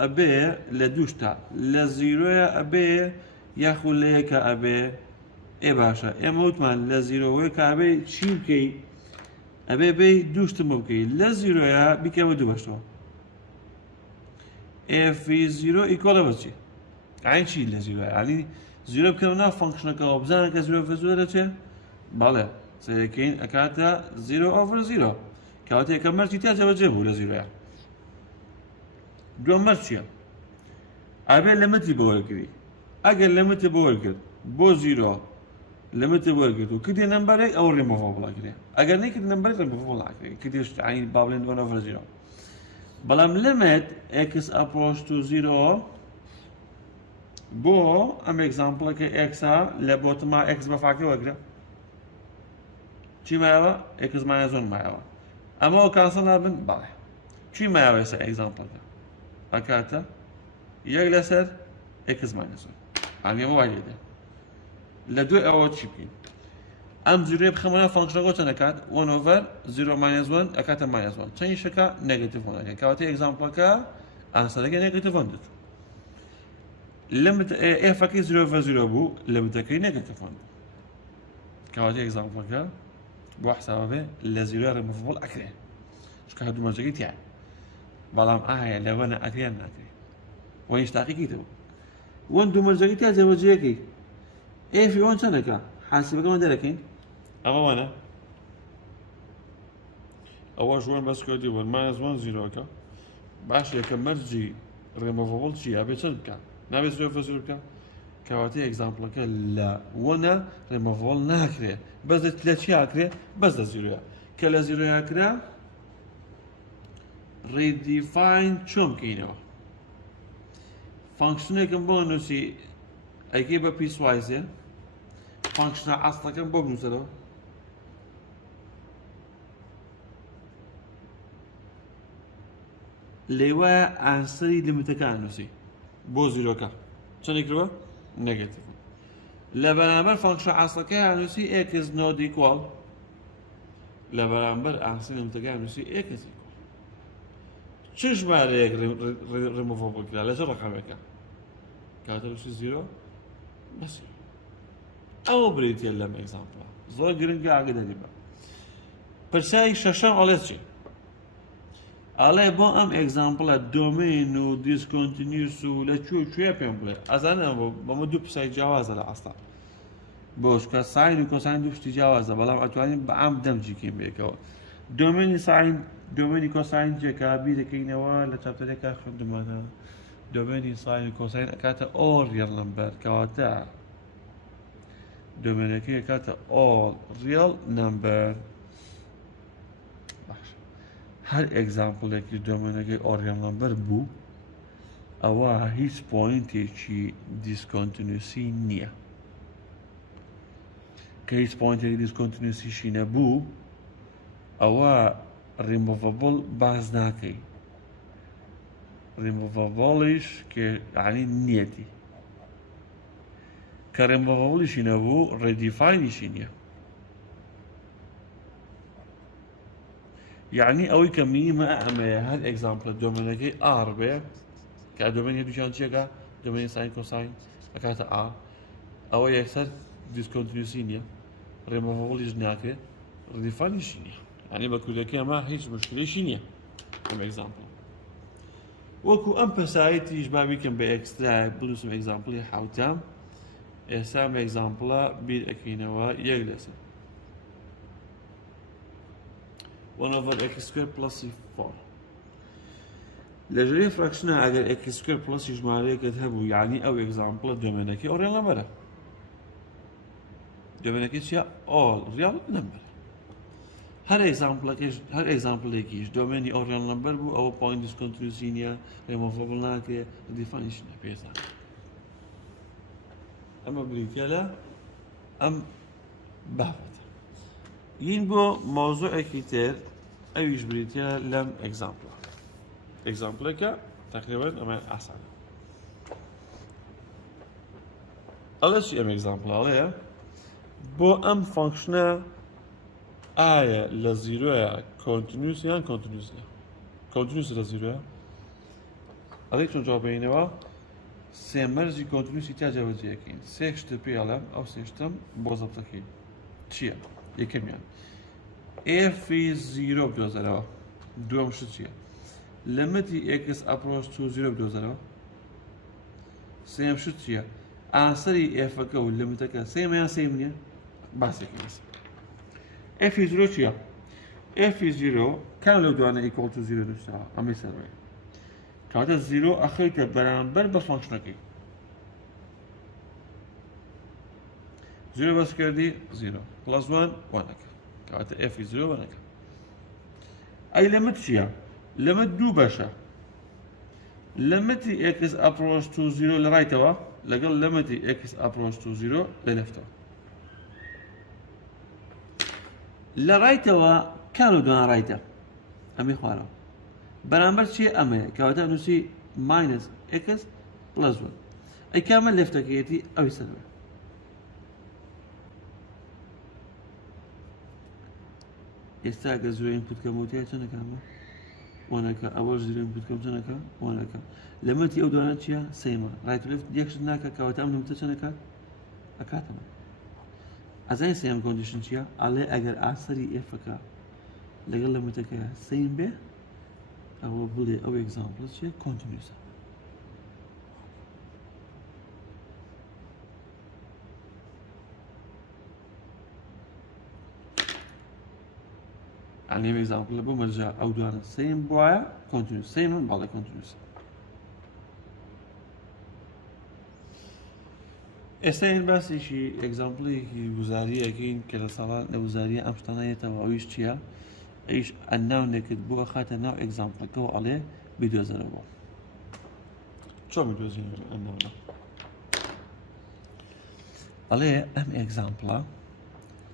ئەبێ لە دووشتە لە 0 ئەبێ یاخود لە یەکە ئەبێ ئێ باشە ئێمە وتمان لە 0 کە ئەبێ چی بکەی ئەبێ بێ دووشتم بکەی لە 0 بیکەمە دوو بەشەوە f0 ئیکۆڵە بەچی ئاین چی لە 0 یعنی 0 بکەمە ناو فەنکشنەکەەوە بزانە کە 0 دەچێ بەڵێ سەرەکەین ئەکاتە 0/0 کەواتە یەکەم مەرجی تا جەبەجێ بوو لە 0 دووەم مەرج چییە ئەبێ لەمەتی بە وەرگری ئەگەر لەمەتی بە وەرگرت بۆ 0 لەمەتی بە وەرگرت و کردێ نەمبەرێک ئەو ڕێمۆڤەبڵ ئەکرێ ئەگەر نەیکرد نەمبەرێک ڕێمۆڤەبڵ ئەکرێ کردێش عین با بڵێن 1/0 بەڵام لەمەت x approach to 0 بۆ ئەم ئێگزامپڵەکە x لە بۆتما x بە فاکتە وەرگرە چی مایەوە x مایەس 1 مایەوە ئەمەوە کانسەڵ نابن بەڵێ چی مایەوە ئێستا ئێگزامپڵەکە ئەکاتە یەک لەسەر x مایەس 1 ئەمێمە وای لێدە لە دوای ئەوە چی بکەین ئەم زیرۆی بخەمەوە فەنکشنەکە چەند دەکات 1/0 - 1 ئەکاتە -1 چەندی شەکە نێگەتیڤ 1 دەکەین کەواتە ئێگزامپڵەکە ئانسەرەکە نێگەتیڤ 1 دەچوو لمت ئێفەکەی 0/0 بوو لەمتەکەی نێگەتیڤ 1 کەواتە ئێگزامپڵەکە بۆ حسابە بێ لە 0 ڕێمۆڤەبڵ ئەکرێ چونکە هەردوو مەرجەکەی تیایە بەڵام ئایا لەوەنە ئەکرێن ناکرێت وەنیش تاقیکەیتەوە وەن دوو مەرجەکەی تا جێبەجێەکەی ئێفی ئەوەن چەندەکە حاسبەکەمان دەرەکەین ئەمە وانە ئەوەش 1 بە سکوێردی 1 - 1 0ەکە باش یەکەم مەرجی ڕێمۆڤەبڵ چی ئەبێ چەند بکە نابێت 0/0 بکە کەواتە ئێگزامپڵەکە لە وەنە ڕێمۆڤەبڵ ناکرێ بەس لە چی ئاکرێ بەس لە 0 کە لە 0 کرا ڕێدیفاین چۆن بکەینەوە فانکشنێکم بۆ نووسی ئەیکەی بە پیسوایزێ فانکشنە ئاستەکەم بۆ بنووسەرەوە لێوایە ئانسەری لیمتەکە نووسی بۆ 0کە چەندی کردووە نێگەتیڤ لە بەرامبەر فانکشنە ئاستەکە نووسی x not equal لە بەرامبەر ئانسەری لیمتەکە نووسی x equal چ ژمارەیەک ڕێمۆڤەبڵ کرا لەچ ڕقەمێکە کاتە نووسی 0 بەسی ئەوە بریتە لەم ئێگزامپڵە زۆر گرنگە ئاگدەری بە پرسیاری شەشەم ئەڵێ چی ئەڵێ بۆ ئەم ئێگزامپڵە دۆمین و دیسکۆنتینیوس و لەکوێ پێم بڵێ ئەزانم بەمە دوو پرسیاری جیاوازە لە ئاستا بۆشکە ساین و کۆساین دوو شتی جیاوازە بەڵام ئەتوانین بە ئام دەمجیکەین بێکەوە دۆمینی ساین دۆمینی کۆساین جێکا بیر دەکەینەوە لە چاپتەرێکا خوێندمانە دۆمینی ساین و کۆساین ئەکاتە ئۆ ریەڵ نەمبەر کەواتە دومينەکەی کاتە all real number باش هەر ئێگزامپڵێکی دومێنەکەی all real number بوو ئەوە هیچ پۆینتێکی دیسکۆنتینوسی نییە کە هیچ پۆینتێکی دیسکۆنتینوسیشی نەبوو ئەوە ریموڤەبڵ باز ناکەی ریموڤەبڵیش کە یعنی نیەتی کە ریموڤەبڵیشی نەبوو ڕێدیفاینیشی نییە یعنی ئەوەی کە میمە ئەمەیە هەر ئێگزامپڵە دۆمێنەکەی ئار بێ کە دۆمێنی دووچیان چیەکە دۆمێنی ساین کۆساین ئەکاتە ئار ئەوە یەکسەر دیسکۆنتینوسی نییە ریموڤەبڵیش ناکرێت ڕێدیفاینیشی نییە یعنی بە کوولەکەی ئەمە هیچ مشکلێکی نییە ئەم ئێگزامپڵ وەکو ئەم پەسایەتیش با بیکەم بە ئێکسترا بنووسم ئێگزامپڵی حوتام ئێستا ئەم ئێگزامپڵە بیر ئەکەینەوە یەک لەسەر 1/x² + 4 لە ژێری فراکشنە ئەگەر x² + ژمارەیەکت هەبوو یعنی ئەو ئێگزامپڵە دۆمێنەکەی ئەو ڕێڵ نەمبەرە دۆمێنەکەی چیە all real number هەر ئێگزامپڵێکیش دۆمێنی ئەو ڕێڵ نەمبەر بوو ئەوە پۆینت دیسکۆنتینوسی نییە ریموڤەبڵ ناکرێت دیفانیش نییە پێزان ئەمە بریتە لە ئەم بابەتە یین بۆ مۆزوعێکی تر ئەویش بریتە لەم ئێگزامپڵە ئێگزامپڵێکە تقریباً ئەمە ئاسانە ئەڵێ چی ئەم ئێگزامپڵە ئەڵەیە بۆ ئەم فانکشنە ئایا لە زیرۆیە کۆنتینوس یان کۆنتینوسە کۆنتینوس لە زیرۆیە ئەڵێ چۆن جوابێنەوە سێ مەرجی کۆنتینوسی تا جێبەجێەکەین سێ شتە پێ ئەڵێم ئەو سێ شتم بۆ زەبتەکەین چییە یەکەمیان ئێفی زیرۆ بدۆزەرەوە دووەم شت چییە لەمەتی x ئەپرۆچ تو زیرۆ بدۆزەرەوە سێم شت چییە ئاسەری ئێفەکە و لەمتەکە سێمە یان سێم نییە باسێکی لەسەر ئێفی زیرۆ چییە ئێفی زیرۆ کام لەو دوانە ئیکۆڵ تو زیرۆ نووسراوە ئەمەی سەرەوەی کاتە زیرۆ ئەخەیتە بەرامبەر بە فانکشنەکەی زیرۆ بەس کردی زیرۆ پلس وان وانەکە کاتە ئێفی زیرۆ وانەکە ئەی لەمت چییە لەمت دوو بەشە لەمەتی x ئەپرۆچ تو زیرۆ لە ڕایتەوە لەگەڵ لەمەتی x ئەپرۆچ تو زیرۆ لە لەفتەوە لە ڕایتەوە کام لەو دوانە ڕایتە ئەمەی خوارەوە بەرامبەر چیە ئەمەیە کەواتە نووسی ماینەس x پلس وان ئەی کامە لەفتەکەیەتی ئەوی سەرەوە ئێستا ئەگەر زیرۆ ئینپوت کەمەوتەیە چەندەکە ئەمە وانەکە ئەوەش زیرۆ ئینپوت کەم چەندەکە وانەکە لەمەتی ئەو دوانە چییە سێمە ڕایت و لێفت یەکشت ناکە کەواتە ئەم لەمتە چەندەکات ئەکاتەوە ئەزانین سێم کۆندیشن چییە ئەڵێ ئەگەر ئاسەری ئێفەکە لەگەڵ لەمتەکەیە سێم بێ ئەوە بڵێ ئەو ئێگزامپڵە چییە کۆنتینوسە ئەنێ ئێگزامپڵە بۆ مەرجە ئەو دوانە سێم بواە کۆنتینوس سێم من باڵێ کۆنتینوسە ئێستا هێن باسێکی ئێگزامپڵێکی وزاریەکەین کە لە ساڵات لە وزاریە ئەم شتانەیەتەوە ئەویش چییە ئەیش ئەناونێکت بووە خاتە ناو ئێگزامپڵەکەەوە ئەڵێ بیدۆزەرەوە چۆن بدۆزینەوە ئەناونە ئەڵێ ئەم ئێگزامپڵە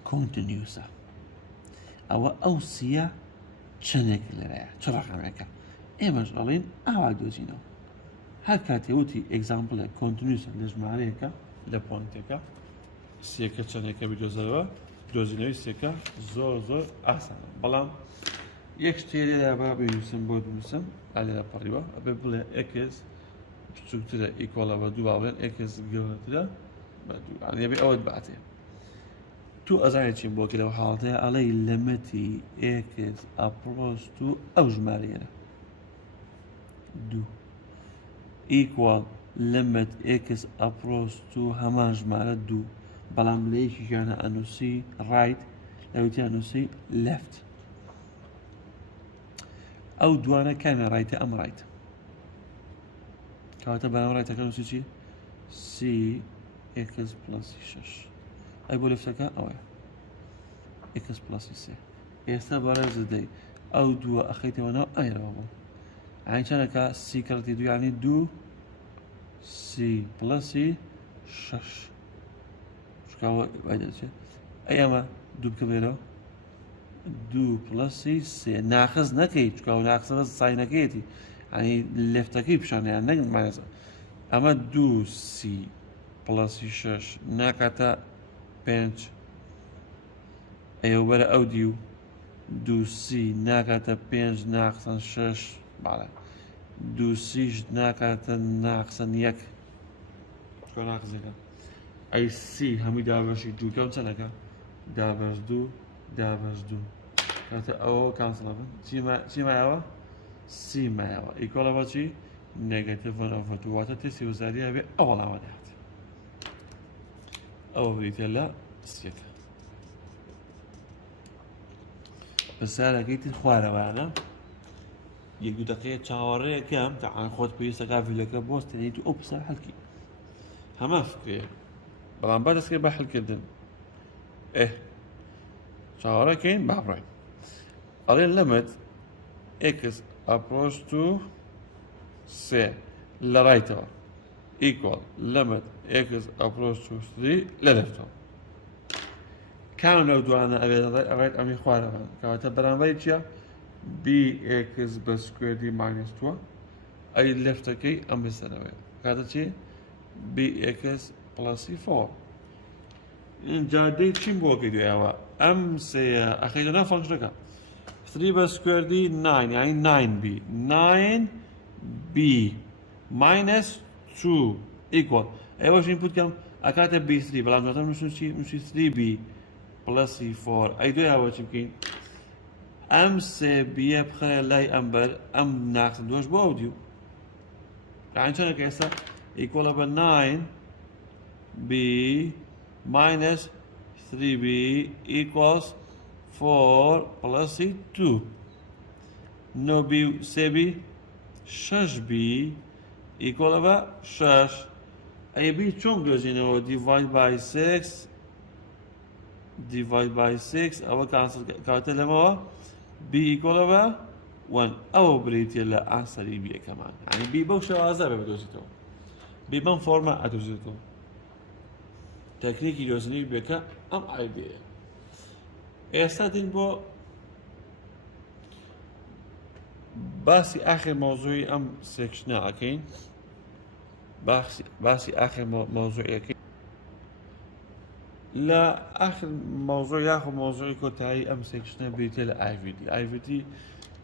کۆنتینوسە ئەوە ئەو سیە چەندێک لەرەیە چ ڕقەمێکە ئێمەش ئەڵێن ئاوا دۆزینەوە هەر کاتێ وتی ئێگزامپڵێک کۆنتینوسە لە ژمارەیەەکە لە پۆینتێکە سیەکە چەندێکە بدۆزەرەوە دۆزینەوەی سێکە زۆر زۆر ئاسانە بەڵام یەک شتێ لێرە با بنووسم بۆ بنووسم لێرە پەڕیوە ئەبێ بڵێ x بچووکترە ئیکۆڵە بە دوو با بڵێن x گەورەترە بە دوو ئەبێ ئەوەت باتێ تو ئەزانێت چیم بۆ کە لەو حاڵەتەیە ئەڵەی لەمەتی x ئەپرۆچ تو ئەو ژمارەیەرە دوو ئیکوال لەمەت x ئەپرۆچ تو هەمان ژمارە دوو بەڵام لە یەکیشیانە ئەنووسی ڕایت لەوتی ئەنووسی لەفت ئەو دوانە کامیان ڕایتە ئەم ڕایتە کەواتە بەناو ڕایتەکە نووسی چی c x پلس 6 ئەی بۆ لەفتەکە ئەوەیە x پلەسی سێ ئێستا بەڕێز دەی ئەو دووە ئەخەیتەوە ناو ئەیرەوە بوو یعنی چەندەکە سی کەڵەتی دوو یعنی دوو سی پلەسی شەش شکاوە وای دەچێت ئەی ئەمە دوو بکە بێرەوە دوو پلەسی سێ ناخز نەکەی چکاو ناخزە ساینەکەیەتی ینی لێفتەکەی پیشانیان نەمانێت ئەمە دوو سی پلەسی شەش ناکاتە پێنج ئەوە وەرە ئەو دی و دوو سی ناکاتە پێنج ناقسەن شەش باڵێ دوو سیش ناکاتە ناقسەن یەک چکۆ ناقزەکە ئەی سی هەمووی دابەشی دووکەم چەندەکە دابەش دوو دابەش دوو کاتە ئەوە کانسڵە بن چی مایەوە سی مایەوە ئیکۆڵە بە چی نێگەتیڤ وان ئۆڤەر دوو واتە تێسی وزاریە بێ ئەو وەڵامە دەهات ئەوە بریتە لە سیەکە پرسیارەکەی تر خوارەوانە یەک دوو دەقەیە چاوەڕێیەکەم تەعان خۆت پێویستە کافیلەکە بۆستێنیت و ئەو پرسیار هەڵکی هەمە فکرێ بەڵام با دەستکرێت بە هەڵکردن چاوەڕێکەین با بڕێن ئەڵێن limit x approach to سێ لە ڕایتەوە equal limit x approach to 3 لە لەفتەوە کام لەو دوانە ئەوێت ئەمی خوارەوان کەواتە بەرامبەری چییە bx بە سکوێردی ماینەس 2 ئەی لەفتەکەی ئەم بستەرەوەی کاتە چی bx پلەسی 4 اینجا دەی چیم بۆ کردویەوە ئەم سێیە ئەخەیتە ناو فەنکشنەکە 3 بە سکوێردی 9 یعنی 9b 9b minus 2 equal ئێوەش input کەم ئەکاتە b3 بەڵام دواتر نووسی 3b پلەسی 4 ئەی دوایەوە چی بکەین ئەم سێ بیە بخەرە لای ئەمبەر ئەم ناقسە دۆش بۆ ئەو دیو یعنی چەندێکە ئێستا ئیکۆڵە بە 9b minus 3b equals 4 پلەسی 2 9b و 3b 6b ئیکۆڵە بە 6 ئەی بی چۆن دۆزینەوە divide by 6 divide by 6 ئەوە کانسڵ کاتە لەمەوە b ئیکۆڵە بە 1 ئەوە بریتە لە ئاسەری بیەکەمان ینی b بەو شێوازە بێ بدۆزیتەوە b بەم فۆرمە ئەدۆزیتەوە تەکنیکی دۆزینی بێکە ئەم ئایدەیە ئێستا دین بۆ باسی ئاخر مۆزوعی ئەم سێکشنە ئەکەین باسی ئاخر مۆزوعیەکەی لە ئاخر مۆزوع یاخۆ مۆزوعی کۆتایی ئەم سێکشنە بریتە لە IVT IVT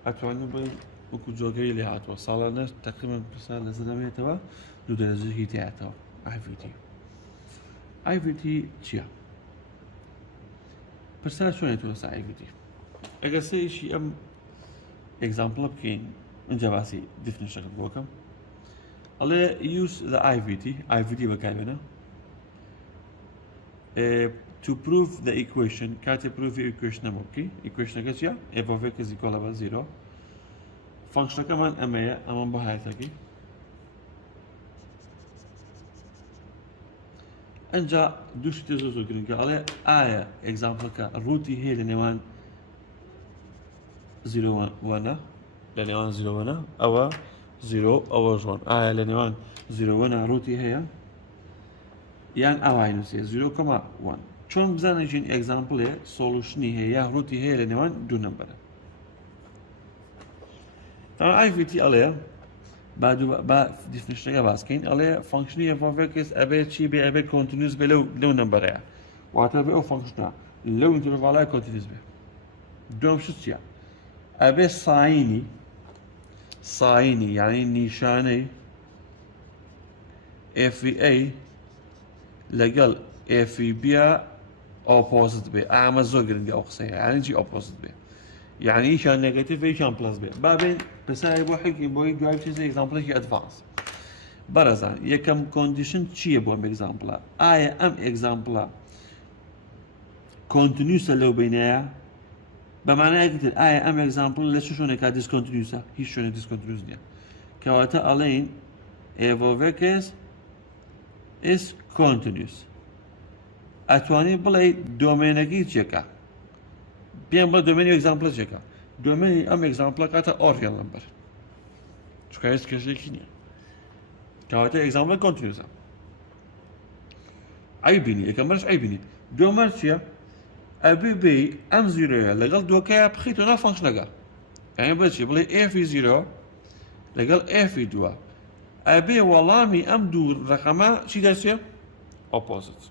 ئەتوانین بڵێن وەکو جۆگەی لێ هاتووە ساڵانە تقریباً پرسیار لەسەر دەبێتەوە دوو دەرەجەیەکی تایەتەوە IVT چییە؟ پرسیار چۆنێتەوە لەسەر IVT ئەگەر سەیشی ئەم ئێگزامپڵە بکەین اینجا باسی دیفنیشنەکەت بۆ بکەم ئەڵێ use the IVT بەکاربێنە to prove the equation کاتێ prove equation ئەمە بکەی equationەکە چییە f of x equal بە 0 فانکشنەکەمان ئەمەیە ئەمە بە هایەتەکەی ئەنجا دووشی تێ زۆر گرنگە ئەڵێ ئایا ئێگزامپڵەکە ڕووتی هەیە لە نێوان 0 لە نێوان 0 ئەوە 0 ئەوە ژۆن ئایا لە نێوان 0 ڕووتی هەیە یان ئاوای نووسێ 0,1 چۆن بزانێژین ئێگزامپڵێ سۆلوشنی هەیە یا ڕووتی هەیە لە نێوان دوو نەمبەرە IVT ئەڵێ با دیفنیشنەکە باسکەین ئەڵێ فانکشنی f of x ئەبێت چی بێ ئەبێت کۆنتینوس بێ لەو نەمبەرەیە واتە بێ ئەو فانکشنە لەو ئینتەرڤاڵای کۆنتینوس بێ دوم شت چییە ئەبێ ساینی یعنی نیشانەی FA لەگەڵ FB ئۆپۆزیت بێ ئامە زۆر گرنگە ئەو قسەیە یعنی چی ئۆپۆزیت بێ یعنی هیچیان نێگەتیڤ هیچیان پلەس بێ بابێن پرسیاری بۆ حەڵکی بۆی دوای بچین ئێگزامپڵێکی ئەدڤانس بەرەزان یەکەم کۆندیشن چییە بۆ ئەم ئێگزامپڵە ئایا ئەم ئێگزامپڵە کۆنتینوسە لەو بینەیە بەمانایەکی تر ئایا ئەم ئێگزامپڵ لە چ شوێنێکا دیسکۆنتینوسە هیچ شوێنێک دیسکۆنتینوس نییە کەواتە ئەڵێین f of x is continuous ئەتوانی بڵێ دۆمێنەکەی چێکە پێم بڵێ دۆمێنی ئەگزامپڵە چێکە دۆمێنی ئەم ئەگزامپڵە کاتە ئۆریەل نمبەر چکە هیچ کێشێکی نییە کەواتە ئەگزامپڵە کۆنتینووسە ئەی بینی یەکەمەرش ئەی بینی دووەمەر چییە ئەبێ بێ ئەم زیرۆیە لەگەڵ دۆکەیە بخیتەوە ناو فەنکشنەکە یعنی بچی بڵێ ئێفی زیرۆ لەگەڵ ئێفی دووە ئەبێ وەڵامی ئەم دوو ڕەقەمە چی دەچێ ئۆپۆزیت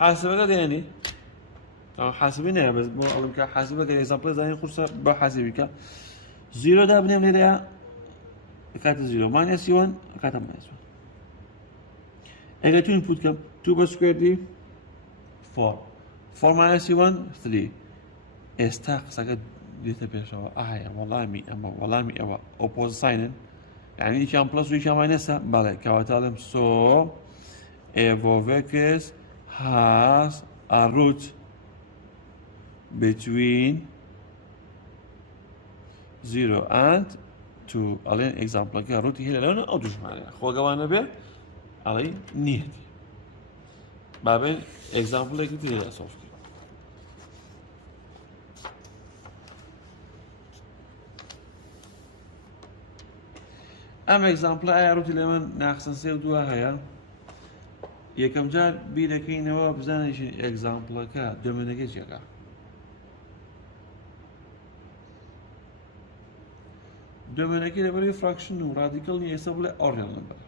حاسبەکە دێنی حاسبی نایە بەس بۆ ئەڵم کە حاسبەکە ئێزامپڵی زانین قورسە بە حاسبیکە زیرۆدا بنێم لێرەیە ئەکاتە زیرۆ مانیەسی وان ئەکاتە مانیەسی وان ئەگەر تو ئینپوت کەم تو بە سکوێردی 4 مانیەسی وان 3 ئێستا قسەکە دێتە پێشەوە ئایا وەڵامی ئەمە وەڵامی ئەوە ئۆپۆز ساینن یعنی یەکیان پلەس و یەکیان ماینەسە بەڵێ کەواتەڵێم سۆ ئێڤۆڤێکس has a root between 0 and 2 ئەڵێن ئێگزامپڵەکە ڕوتی هەیە لەوێنە ئەو دوژمانەیە خۆگەوانە بێ ئەڵێ نیەتی بابێن ئێگزامپڵێکی ترێدا سۆفت ئەم ئێگزامپڵە ئایا ڕوتی لە من ناقسەن سێ و دووە هەیە یەکەم جار بیرەکەینەوە بزانیشین ئێگزامپڵەکە دۆمێنەکەی چێکە دۆمێنەکەی لەبەری فراکشن و ڕادیکڵ نیە ئێستا بڵێ ئۆریەل نمبەر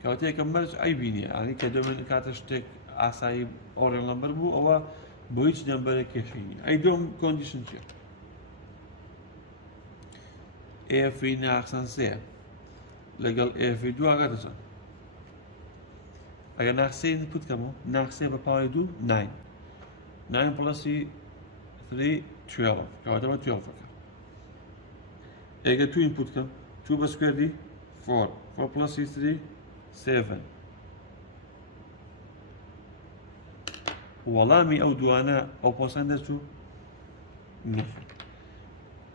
کەواتە یەکەم بەرج ئەی بینیە ئەنی کە دۆمێن کاتە شتێک ئاسایی ئۆریەل نمبەر بوو ئەوە بۆ هیچ نمبەرە کێشەی نیە ئەی دۆم کۆندیشن چیە ئێفی ناقسەن سێ لەگەڵ ئێفی دوو ئاگاتە چەند ئەگەر ناقسەی ئینپوت کەمەوە ناقسێ بە پاوەی دوو 9 پڵەسی 3 12 کەواتە بە 12ەکە ئەگەر تو ئینپوت کەم تو بە سکوێردی 4 پڵەسی 3 7 وەڵامی ئەو دوانە ئۆپۆسان دەچوو نەفر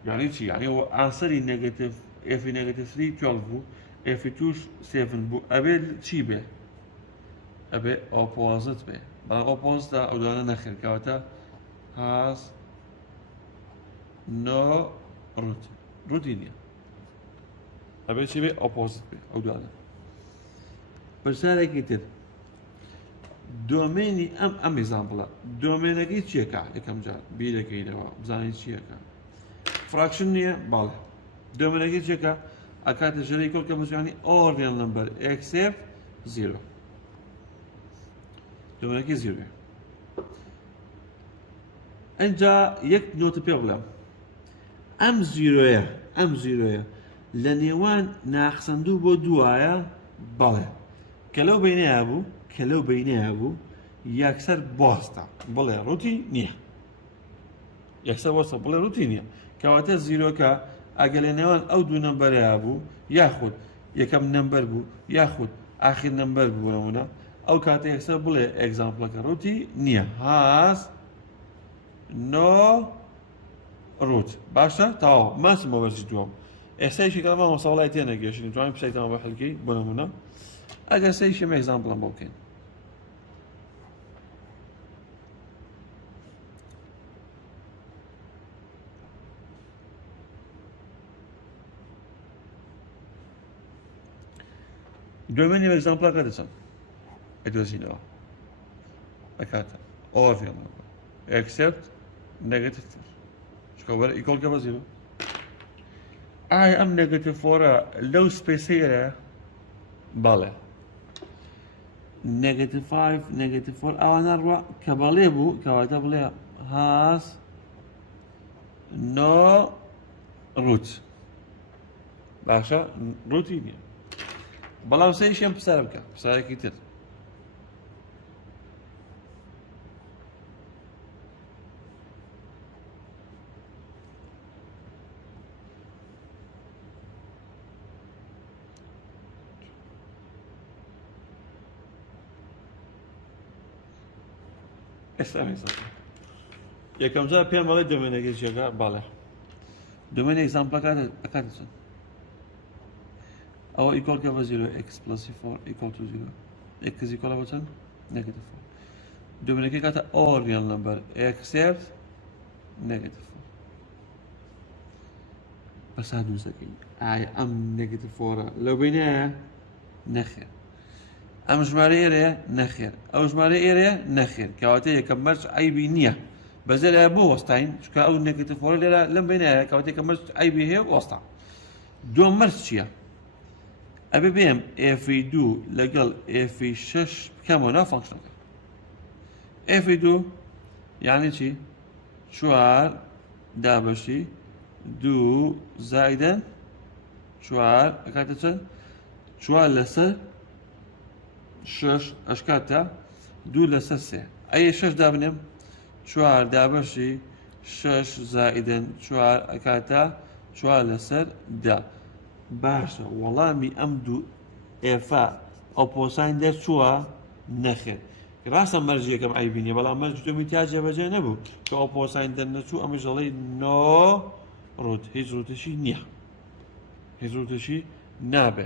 یعنی چی یعنی ئانسەری نێگەتیڤ ئێفی نێگەتیڤ 3 12 بوو ئێفی توش 7 بوو ئەبێ چی بێ ئەبێ ئۆپۆزت بێ بەڵام ئۆپۆزدا ئەو دوانە نەخێر کەواتە has no root ڕوتی نییە ئەبێ چی بێ ئۆپۆزت بێ ئەو دوانە پرسیارێکی تر دۆمێنی ئەم ئێگزامپڵە دۆمێنەکەی چیەکە یەکەم جار بیرەکەینەوە بزانین چیەکە فراکشن نییە باڵێ دۆمێنەکەی چیەکە ئەکاتە ژەرەی کۆڵکە بزانانی ئۆریەل نمبەر ئێکسێف 0 دۆمێنەکەی زیرۆیە ئەنجا یەک نۆتە پێ بڵێم ئەم زیرۆیە لە نێوان ناقسەندوو بۆ دوایە بەڵێ کە لەو بەینەیە بوو یەکسەر بۆستە بڵێ ڕوتی نییە یەکسەر بۆستە بڵێ ڕوتی نییە کەواتە زیرۆکە ئەگە لە نێوان ئەو دوو نەمبەرەیە بوو یاخود یەکەم نەمبەر بوو یاخود ئاخر نەمبەر بوو نەمونە ئەو کاتە یەکسەر بڵێ ئێگزامپڵەکە ڕوتی نییە has no root باشە تاواو ماسمەوە بەرزی دووەم ئێستا یەکێکەکەمان مەساوڵای تێنەگەشتین توانین پشتێکتان بە حەلکەی بۆ نەمونە ئەگەر سەیشەم ئێگزامپڵەم بۆ بکەین دومێنی ئێگزامپڵەکە دەچەند ئەدۆزینەوە ئەکاتە ئۆریەل نمبەر ئەکسێپت نێگەتیڤ چکەوەرە ئیکۆڵکە بە زیرۆ ئایا ئەم نێگەتیڤ فۆرە لەو سپێسەیەرە بەڵێ نێگەتیڤ 5 نێگەتیڤ 4 ئەوانە ڕوا کە بەڵێ بوو کەواتە بڵێ has no root باشە ڕوتی نییە بەڵام سەیشیان پرسیار بکە پرسیارێکی تر یەکەم جار پێم بەڵێ دۆمێنەکەی چێکە باڵێ دۆمێنی ئێگزامپڵەکە ئەکاتە چەند ئەوە ئیکۆڵکە بە 0 x + 4 = 0 x ئیکۆڵە بە چەند نێگەتیڤ 4 دومینەکەی کاتە ئۆر ریال نمبەر ئەکسپت نێگەتیڤ بەسا دووسەکەی ئایا ئەم نێگەتیڤ فۆرە لەو بینایە نەخێر ئەم ژمارە ئێرەیە نەخێر ئەو ژمارە ئێرەیە نەخێر کەواتە یەکەم مەرج عیبی نییە بەزەر بۆ وەستاین چکە ئەو نێگەتیڤ فۆرە لێرە لەم بینایە کەواتە یەکەم مەرج عیبی هەیە وەستا دووەم مەرج چییە؟ ئەبێ بێم ئێفی دوو لەگەڵ ئێفی شەش بکەمەوە ناو فەنکشنەکە ئێفی دوو یعنی چی؟ چوار دابەشی دوو زائیدەن چوار ئەکاتە چەند؟ چوار لەسەر شەش ئەشکاتە دوو لەسەر سێ ئەیە شەش دابنێم چوار دابەشی شەش زائیدەن چوار ئەکاتە چوار لەسەر دا باشە وەڵامی ئەم دوو ئێفا ئۆپۆساین دەرچووە نەخێر ڕاستە مەرج یەکەم عیبی نییە بەڵام مەرج دومی تا جێبەجێ نەبوو کە ئۆپۆساین دەرنەچوو ئەمەش دەڵێ نۆ ڕوت هیچ ڕوتشی نییە هیچ ڕوتشی نابێت